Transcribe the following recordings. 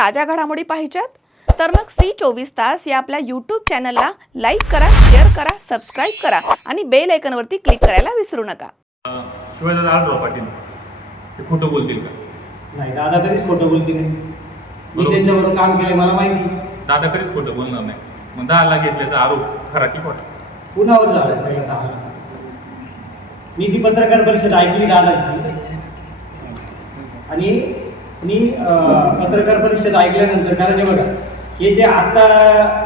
ताज्या घडामोडी पाहिजेत? तर मग सी चोवीस तास या आपल्या यूट्यूब चॅनलला लाईक करा शेअर करा सबस्क्राईब करा आणि बेल आयकनवरती क्लिक करायला विसरू नका. शिवाय दादा आढळराव पाटील. ते खोटं बोलतील का? नाही दादा कधीच खोटं बोलते नाही मी बरोबर. त्यांच्याबरोबर काम केलं मला माहिती. दादा कधीच खोटं बोलणार नाही. मग दहा लाख घेतल्याचा आरोप खरा की खोटा? झालं लाख. मी ती पत्रकार परिषद ऐकली दादाची. आणि मी पत्रकार परिषद ऐकल्यानंतर कारण हे बघा हे जे आता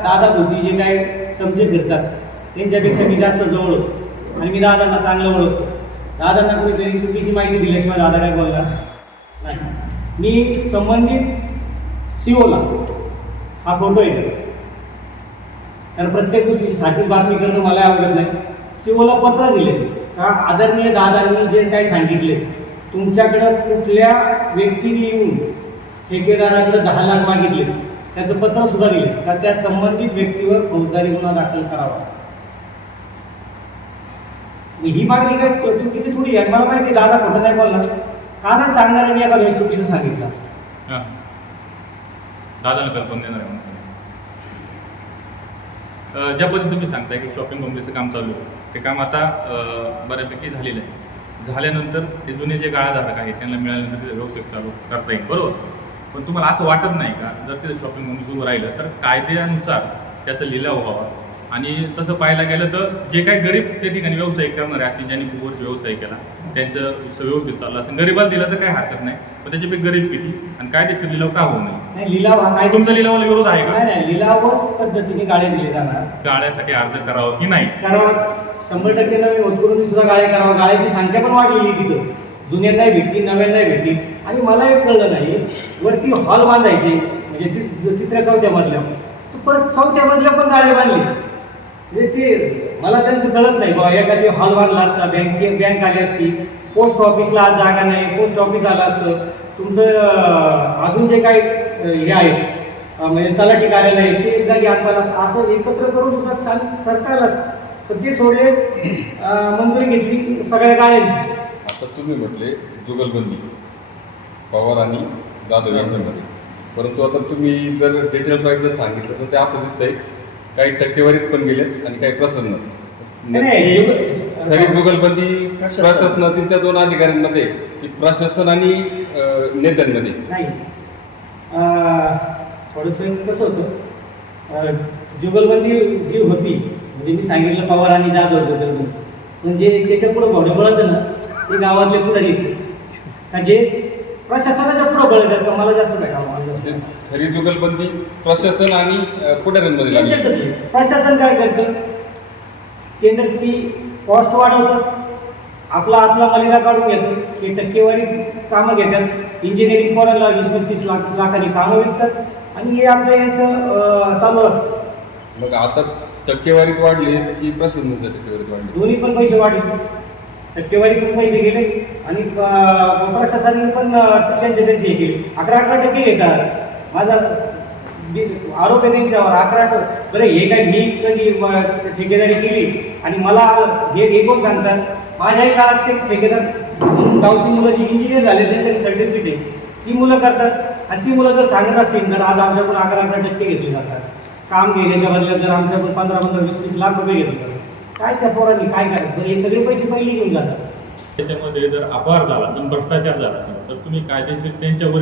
दादा भोती जे काय समजे फिरतात त्यांच्यापेक्षा मी जास्त जवळ होतो. आणि मी दादांना चांगलं ओळखतो. दादांना कुठेतरी चुकीची माहिती दिल्याशिवाय दादा काय बोलला नाही. मी संबंधित सीओला हा फोटो आहे. कारण प्रत्येक गोष्टीची साठीच बातमी करणं मला आवडत नाही. सीओला पत्र दिले. का आदरणीय दादांनी जे काही सांगितले तुमच्याकडं कुठल्या व्यक्तीने येऊन ठेकेदाराकडे दहा लाख मागितले त्याचं पत्र सुद्धा दिले तर त्या संबंधित व्यक्तीवर फौजदारी गुन्हा दाखल करावा. ही मागणी काय चुकीची थोडी आहे? मला माहिती दादा खोटं नाही बोलणार. का नाही सांगणार मी एका वेळेस चुकीचं सांगितलं असं? दादा दादाला कल्पना देणार आहे ज्या पद्धतीने तुम्ही सांगताय की शॉपिंग कॉम्प्लेक्सचं काम चालू आहे. ते काम आता बऱ्यापैकी झालेलं आहे. झाल्यानंतर ते जुने जे गाळाधारक आहेत त्यांना मिळाल्यानंतर ते व्यवसाय चालू करता येईल बरोबर? पण तुम्हाला असं वाटत नाही का? जर तिथे शॉपिंग कॉम्प्लेक्स उभं राहिलं तर कायद्यानुसार त्याचा लिलाव व्हावा. आणि तसं पाहायला गेलं तर जे काही गरीब त्या ठिकाणी व्यवसाय करणारे असतील ज्यांनी खूप वर्ष व्यवसाय केला त्यांचं व्यवस्थित चाललं असेल. गरीबाला दिलं तर काही हरकत नाही पण त्याच्यापैकी गरीब किती? आणि कायदेशीर लिलाव का होऊ नये? लिलाव हा तुमचा लिलावाला विरोध आहे का? नाही लिलावच पद्धतीने गाळे दिले जाणार. गाळ्यासाठी अर्ज करावा की नाही? करावाच. शंभर टक्के नवीन होत करून सुद्धा गाळे करावा. गाळ्याची संख्या पण वाढलेली तिथं. जुन्या नाही भेटली नव्या नाही भेटली आणि मला एक कळलं नाही वरती हॉल बांधायचे म्हणजे ती- तिसऱ्या चौथ्या मधल्यावर तर परत चौथ्या मधल्या पण गाळे बांधले. म्हणजे ते मला त्यांचं कळत नाही बाबा एखादी हॉल बांधला असता बँक बँक आली असती पोस्ट ऑफिसला आज जागा नाही पोस्ट ऑफिस आलं असतं. तुमचं अजून जे काही हे आहेत म्हणजे तलाठी कार्यालय आहे, ते एक जागी आणता असतं असं एकत्र करून सुद्धा छान करता आलं असतं. पण ते सोडले मंजुरी घेतली सगळ्या गाड्यांची. आता तुम्ही म्हटले जुगलबंदी पवार आणि जाधव यांच्यामध्ये. परंतु आता तुम्ही जर डिटेल्स वाईज जर सांगितलं तर ते असं दिसतंय काही टक्केवारीत पण गेलेत आणि काही प्रसन्न. खरी जुगलबंदी प्रशासन. प्रशासनातील त्या दोन अधिकाऱ्यांमध्ये की प्रशासन आणि नेत्यांमध्ये. नाही. थोडंसं कसं होतं जुगलबंदी जी होती म्हणजे मी सांगितलं पवार आणि जाधव जुगलबंदी म्हणजे त्याच्या पुढं घोडं बळतं ना ते गावातले पुढे येते का जे प्रशासनाच्या पुढं बळतात का मला जास्त काय काम मला जास्त. खरी जुगलबंदी प्रशासन आणि पुढाऱ्यांमध्ये लागली. प्रशासन काय करतं? केंद्रची कॉस्ट वाढवतं. आपला आतला मलिदा काढून घेतं. हे टक्केवारी कामं घेतात. इंजिनिअरिंग पोरांना वीस वीस तीस लाख लाखांनी कामं विकतात. आणि हे आपलं यांचं अं, चालू असतं. मग आता टक्केवारीत वाढली की प्रशासनाच्या टक्केवारीत वाढली. दोन्ही पण पैसे वाढले. टक्केवारी पण पैसे गेले आणि अं, प्रशासनाने पण अं, त्यांचे त्यांचे हे केले. अकरा अकरा टक्के घेतात. माझा बी- आरोप आहे त्यांच्यावर. अकरा ट- बरं हे काय मी कधी ठेकेदारी केली? आणि मला हे हे कोण सांगतात? माझ्याही काळात ते ठेकेदार गावची मुलं जी इंजिनियर झाले त्यांच्याकडे सर्टिफिकेट आहे. ती मुलं करतात. आणि ती मुलं जर सांगत असतील तर आज आमच्याकडून अकरा अकरा टक्के घेतले जातात. काम घेण्याच्या बदल्यात जर आमच्याकडून पंधरा पंधरा वीस वीस लाख रुपये घेतले काय त्या पोरांनी काय करायचं हे सगळे पैसे पहिले घेऊन जातात. त्याच्यामध्ये जर अपहार झाला असेल भ्रष्टाचार झाला तर तुम्ही कायदेशीर त्यांच्यावर